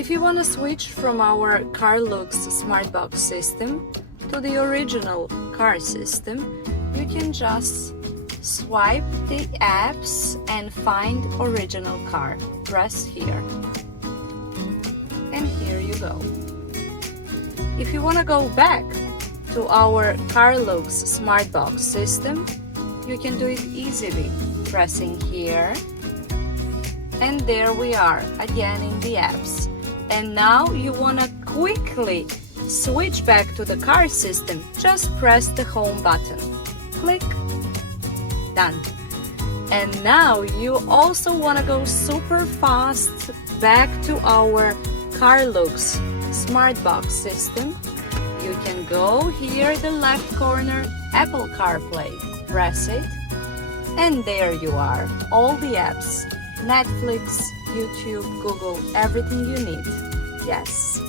If you want to switch from our CARLUEX smart box system to the original car system, you can just swipe the apps and find original car. Press here. And here you go. If you want to go back to our CARLUEX smart box system, you can do it easily, pressing here. And there we are, again in the apps. And now you want to quickly switch back to the car system, just press the home button. Click. Done. And now you also want to go super fast back to our CARLUEX smart box system. You can go here the left corner, Apple CarPlay. Press it. And there you are, all the apps. Netflix, YouTube, Google, everything you need. Yes.